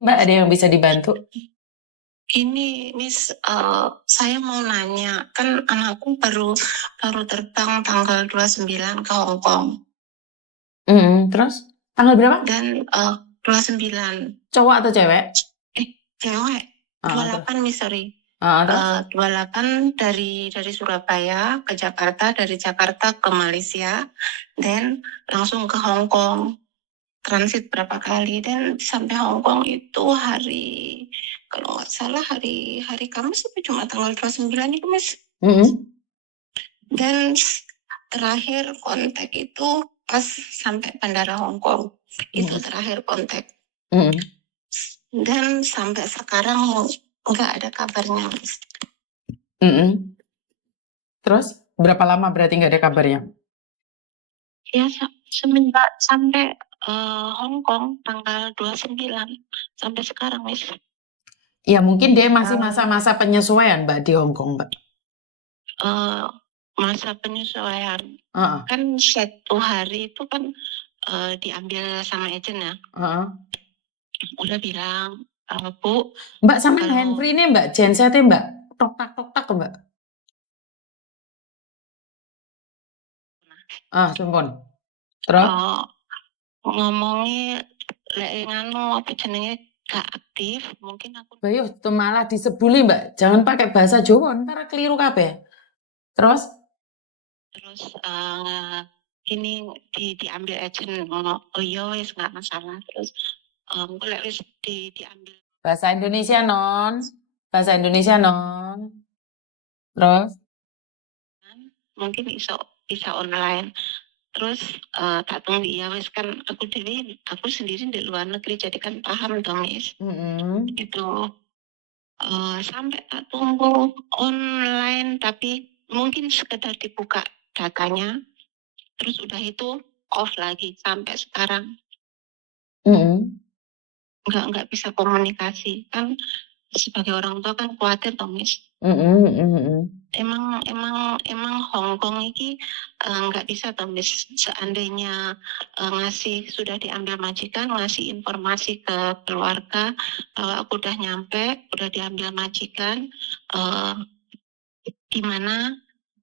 Mbak, ada yang bisa dibantu? Ini, Miss, saya mau nanya, kan anakku baru terbang tanggal 29 ke Hong Kong. Terus? Tanggal berapa? Dan 29. Cowok atau cewek? Cewek. Terus? 28, Miss, sorry. Terus? 28 dari Surabaya ke Jakarta, dari Jakarta ke Malaysia, dan langsung ke Hong Kong. Transit berapa kali, dan sampai Hong Kong itu kalau nggak salah hari Kamis itu cuma tanggal 29 itu, Mas. Dan terakhir kontak itu pas sampai bandara Hong Kong. Itu terakhir kontak. Dan sampai sekarang nggak ada kabarnya, Mas. Terus berapa lama berarti nggak ada kabarnya? Ya, semenjak sampai Hong Kong tanggal 29 sampai sekarang, Mas. Ya mungkin dia masih masa-masa penyesuaian, Mbak, di Hong Kong, Mbak. Masa penyesuaian. Kan 1 hari itu kan diambil sama agent ya. Udah bilang, Bu, Mbak, sama handfree-nya Mbak, gensetnya Mbak, tok-tak Mbak. Sumpun. Terus? Ngomongnya nganu apa jenenge gak aktif, mungkin aku. Bayu, itu malah disebuli Mbak, jangan pakai bahasa Jawa, ntar keliru kabeh. Terus ini diambil agent, oh iya wis nggak masalah. Terus boleh wis diambil. Bahasa Indonesia non. Terus? Mungkin bisa online. Terus tak tunggu ya wis, kan aku sendiri di luar negeri jadi kan paham dong, Miss. Itu sampai tak tunggu online, tapi mungkin sekedar dibuka datanya, terus udah itu off lagi sampai sekarang. Nggak bisa komunikasi, kan sebagai orang tua kan khawatir dong, Miss. Emang Hong Kong ini nggak bisa dong, Miss. Seandainya sudah diambil majikan, ngasih informasi ke keluarga bahwa aku udah nyampe, udah diambil majikan, gimana?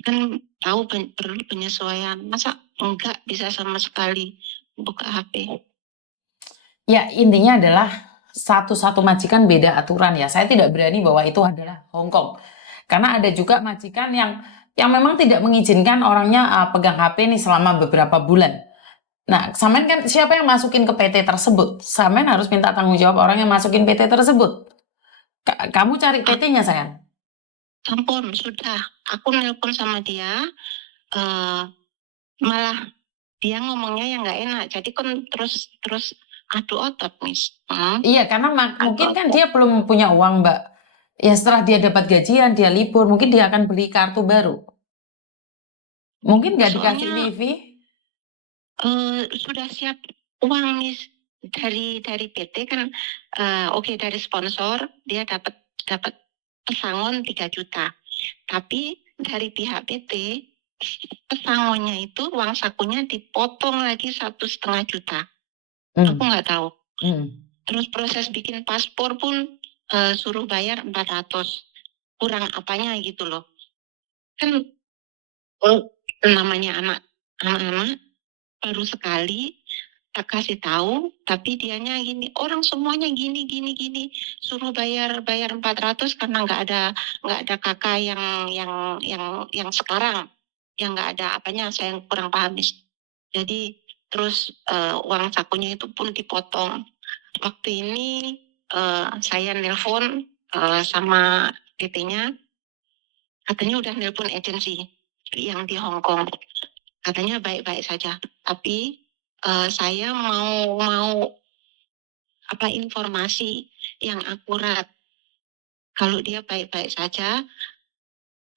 Kan tahu perlu penyesuaian. Masa enggak bisa sama sekali buka HP? Ya, intinya adalah satu-satu majikan beda aturan ya. Saya tidak berani bahwa itu adalah Hong Kong. Karena ada juga majikan yang memang tidak mengizinkan orangnya pegang HP nih selama beberapa bulan. Nah, Samen kan siapa yang masukin ke PT tersebut? Samen harus minta tanggung jawab orang yang masukin PT tersebut. Kamu cari PT-nya, sayang. Ampun, sudah. Aku nelpon sama dia, malah dia ngomongnya yang nggak enak. Jadi kan terus adu otot, Miss. Iya, karena mungkin kan dia belum punya uang, Mbak. Ya setelah dia dapat gajian, dia libur, mungkin dia akan beli kartu baru. Mungkin nggak dikasih wifi? Sudah siap uang, Miss, dari PT kan. Oke, dari sponsor dia dapat pesangon 3 juta. Tapi dari pihak PT pesangonnya itu uang sakunya dipotong lagi 1,5 juta. Aku nggak tahu. Terus proses bikin paspor pun suruh bayar 400. Kurang apanya gitu loh. Kan namanya anak-anak baru sekali tak kasih tahu, tapi dianya gini, orang semuanya gini, suruh bayar 400 karena nggak ada kakak yang sekarang, yang nggak ada apanya, saya kurang paham. Jadi terus uang sakunya itu pun dipotong. Waktu ini saya nelpon sama PT-nya, katanya udah nelpon agensi yang di Hong Kong, katanya baik-baik saja, tapi saya mau informasi yang akurat. Kalau dia baik-baik saja,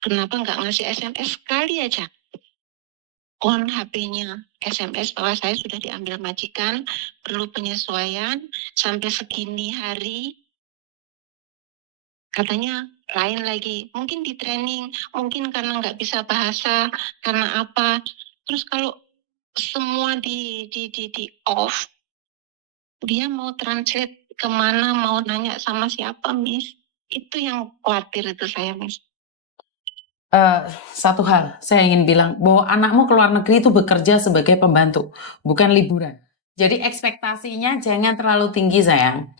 kenapa nggak ngasih SMS sekali aja on HP-nya, SMS bahwa saya sudah diambil majikan, perlu penyesuaian sampai segini hari. Katanya lain lagi, mungkin di training, mungkin karena nggak bisa bahasa, karena apa. Terus kalau semua di off, dia mau translate kemana, mau nanya sama siapa, Miss. Itu yang khawatir itu saya, Miss. Satu hal saya ingin bilang bahwa anakmu ke luar negeri itu bekerja sebagai pembantu, bukan liburan. Jadi ekspektasinya jangan terlalu tinggi sayang.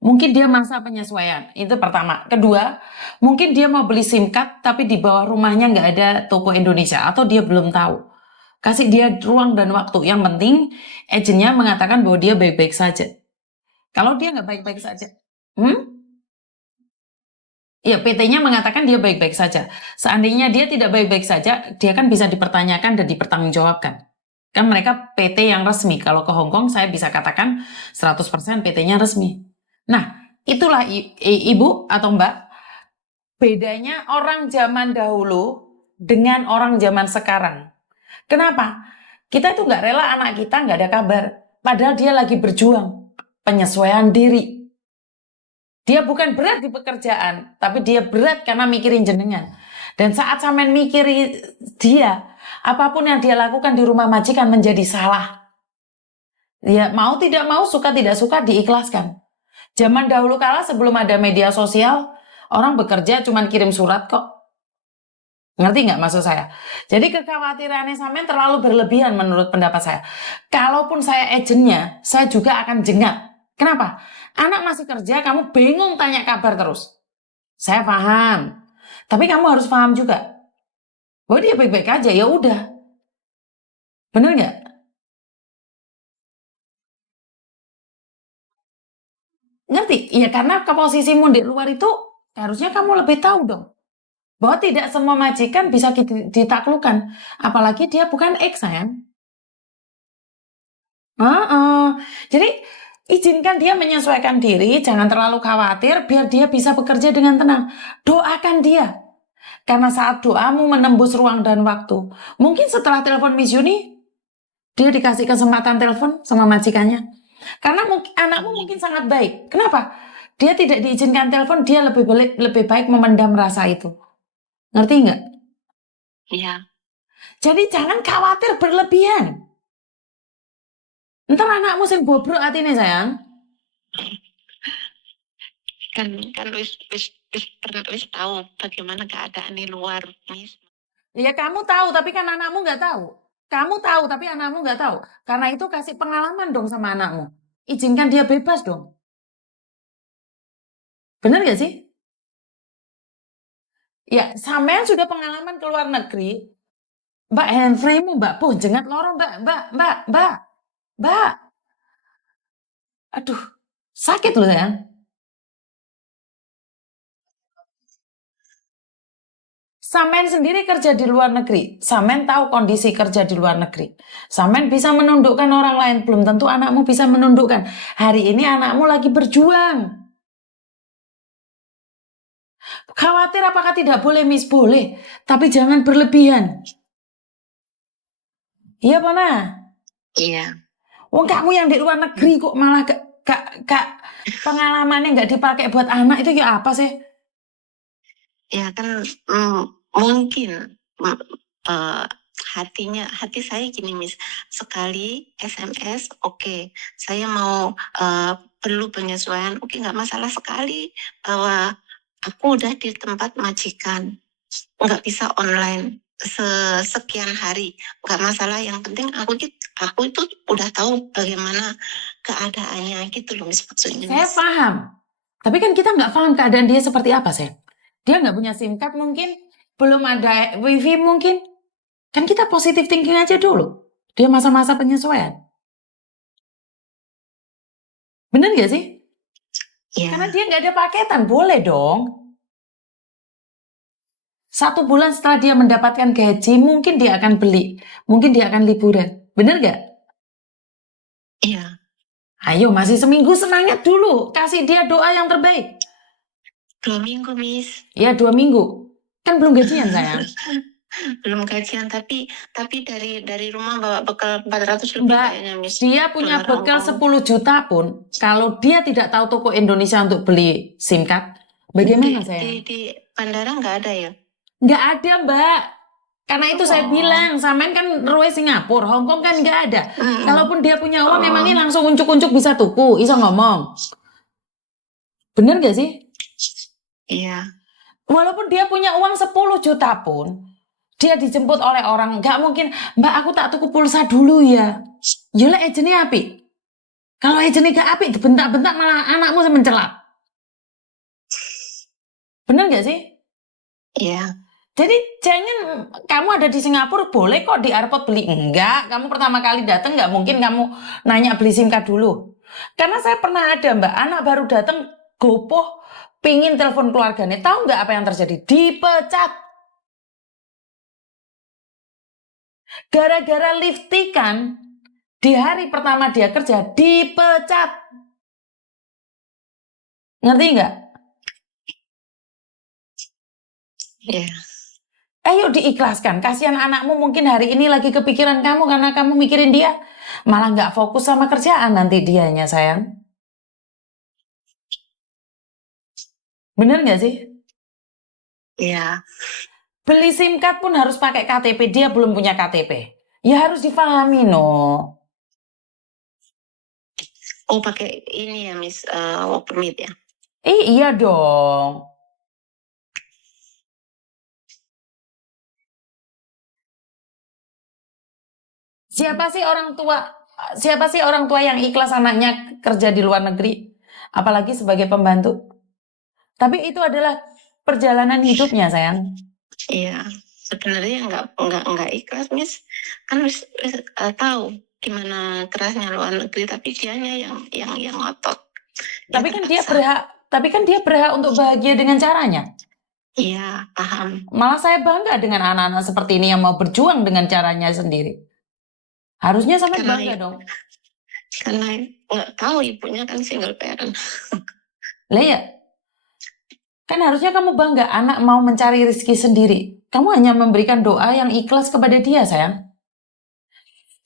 Mungkin dia masa penyesuaian, itu pertama. Kedua, mungkin dia mau beli SIM card tapi di bawah rumahnya nggak ada toko Indonesia atau dia belum tahu. Kasih dia ruang dan waktu. Yang penting agennya mengatakan bahwa dia baik-baik saja. Kalau dia nggak baik-baik saja, ya PT-nya mengatakan dia baik-baik saja. Seandainya dia tidak baik-baik saja, dia kan bisa dipertanyakan dan dipertanggungjawabkan. Kan mereka PT yang resmi. Kalau ke Hong Kong saya bisa katakan 100% PT-nya resmi. Nah, itulah Ibu atau Mbak, bedanya orang zaman dahulu dengan orang zaman sekarang. Kenapa? Kita itu nggak rela anak kita nggak ada kabar. Padahal dia lagi berjuang. Penyesuaian diri. Dia bukan berat di pekerjaan, tapi dia berat karena mikirin jenengan. Dan saat sampean mikiri dia, apapun yang dia lakukan di rumah majikan menjadi salah. Ya mau tidak mau, suka tidak suka diikhlaskan. Zaman dahulu kala sebelum ada media sosial, orang bekerja cuma kirim surat kok. Ngerti nggak maksud saya? Jadi kekhawatirannya sampean terlalu berlebihan menurut pendapat saya. Kalaupun saya agennya, saya juga akan jengat. Kenapa? Anak masih kerja, kamu bingung tanya kabar terus. Saya paham. Tapi kamu harus paham juga. Bahwa dia baik-baik aja, ya udah. Bener nggak? Ngerti? Ya karena ke posisimu di luar itu, harusnya kamu lebih tahu dong. Bahwa tidak semua majikan bisa ditaklukkan. Apalagi dia bukan X, sayang. Jadi izinkan dia menyesuaikan diri, jangan terlalu khawatir, biar dia bisa bekerja dengan tenang. Doakan dia. Karena saat doamu menembus ruang dan waktu. Mungkin setelah telepon Miss Yuni, dia dikasih kesempatan telepon sama majikannya. Karena anakmu mungkin sangat baik. Kenapa? Dia tidak diizinkan telepon, dia lebih baik memendam rasa itu. Ngerti nggak? Iya. Jadi jangan khawatir berlebihan. Ntar anakmu sing bobrok atine sayang. Kan wis tahu bagaimana keadaan di luar, Miss. Ya kamu tahu, tapi kan anakmu nggak tahu. Kamu tahu, tapi anakmu nggak tahu. Karena itu kasih pengalaman dong sama anakmu. Izinkan dia bebas dong. Bener gak sih? Ya, sampean sudah pengalaman ke luar negeri. Mbak handframe-mu, Mbak jengat lorong, Mbak. Aduh, sakit loh sayang. Sampean sendiri kerja di luar negeri. Sampean tahu kondisi kerja di luar negeri. Sampean bisa menundukkan orang lain. Belum tentu anakmu bisa menundukkan. Hari ini anakmu lagi berjuang. Khawatir apakah tidak boleh, Miss? Boleh. Tapi jangan berlebihan. Iya, Pana? Iya. Wong kamu yang di luar negeri kok malah gak pengalamannya nggak dipakai buat anak itu ya apa sih? Ya kan mungkin hati saya gini, Miss, sekali SMS oke, saya mau perlu penyesuaian oke, nggak masalah. Sekali bahwa aku udah di tempat majikan, nggak bisa online sekian hari, nggak masalah. Yang penting aku itu udah tahu bagaimana keadaannya gitu loh, Miss, maksudnya, Saya Miss. paham, tapi kan kita nggak paham keadaan dia seperti apa sih. Dia nggak punya SIM card mungkin, belum ada WiFi mungkin. Kan kita positif thinking aja dulu. Dia masa-masa penyesuaian. Bener gak sih? Iya. Karena dia nggak ada paketan, boleh dong. 1 bulan setelah dia mendapatkan gaji, mungkin dia akan beli. Mungkin dia akan liburan. Bener gak? Iya. Ayo masih seminggu, semangat dulu. Kasih dia doa yang terbaik. 2 minggu, Miss. Ya 2 minggu. Kan belum gajian sayang. Belum gajian, tapi dari rumah bawa bekal 400 lebih Mbak, kayaknya, Miss. dia punya Dolar bekal Hongkong. 10 juta pun, kalau dia tidak tahu toko Indonesia untuk beli SIM card, bagaimana sayang? Di bandara nggak ada ya? Nggak ada, Mbak. Karena itu saya Oh. bilang, sampean kan ruwe Singapura, Hong Kong kan nggak ada. Mm-mm. Kalaupun dia punya uang, emangnya langsung uncuk-uncuk bisa tuku, iso ngomong. Bener gak sih? Iya. Walaupun dia punya uang 10 juta pun, dia dijemput oleh orang, gak mungkin, Mbak aku tak tuku pulsa dulu ya. Yolah ejennya api. Kalau ejennya gak api, bentak-bentak malah anakmu mencelak. Bener gak sih? Iya. Jadi jangan kamu ada di Singapura boleh kok di airport beli. Enggak, kamu pertama kali datang nggak mungkin kamu nanya beli SIM card dulu. Karena saya pernah ada Mbak, anak baru datang gopoh pingin telepon keluarganya. Tahu nggak apa yang terjadi? Dipecat. Gara-gara liftikan di hari pertama dia kerja dipecat. Ngerti nggak? Iya. Ayo diikhlaskan, kasihan anakmu mungkin hari ini lagi kepikiran kamu karena kamu mikirin dia. Malah nggak fokus sama kerjaan nanti dianya sayang. Bener nggak sih? Iya. Beli SIM card pun harus pakai KTP, dia belum punya KTP. Ya harus difahami no. Oh, pakai ini ya, Miss, work permit ya? Iya dong. Siapa sih orang tua yang ikhlas anaknya kerja di luar negeri? Apalagi sebagai pembantu. Tapi itu adalah perjalanan hidupnya sayang. Iya. Sebenarnya nggak ikhlas, Miss. Kan Miss, tahu gimana kerasnya luar negeri, tapi dianya yang ngotot. Tapi kan dia berhak untuk bahagia dengan caranya. Iya, paham. Malah saya bangga dengan anak-anak seperti ini yang mau berjuang dengan caranya sendiri. Harusnya sampai bangga dong. Karena nggak tahu ibunya kan single parent. Lah ya, kan harusnya kamu bangga anak mau mencari rezeki sendiri. Kamu hanya memberikan doa yang ikhlas kepada dia sayang.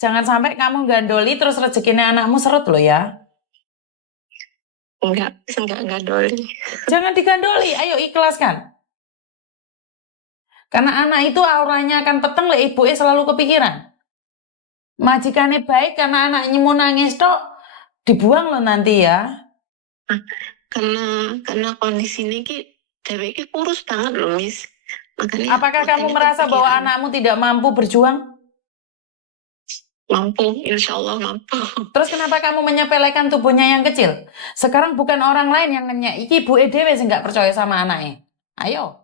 Jangan sampai kamu gandoli terus rezekinya anakmu seret loh ya. Enggak doli. Jangan digandoli, ayo ikhlaskan. Karena anak itu auranya akan peteng le ibunya selalu kepikiran. Majikannya baik karena anaknya mau nangis tok, dibuang loh nanti ya. Karena kondisi ini ki kurus banget loh, Miss. Apakah kamu merasa bahwa anakmu tidak mampu berjuang? Mampu, insya Allah mampu. Terus kenapa kamu menyepelekan tubuhnya yang kecil? Sekarang bukan orang lain yang nanya, iki Bu Edewe sih nggak percaya sama anaknya. Ayo.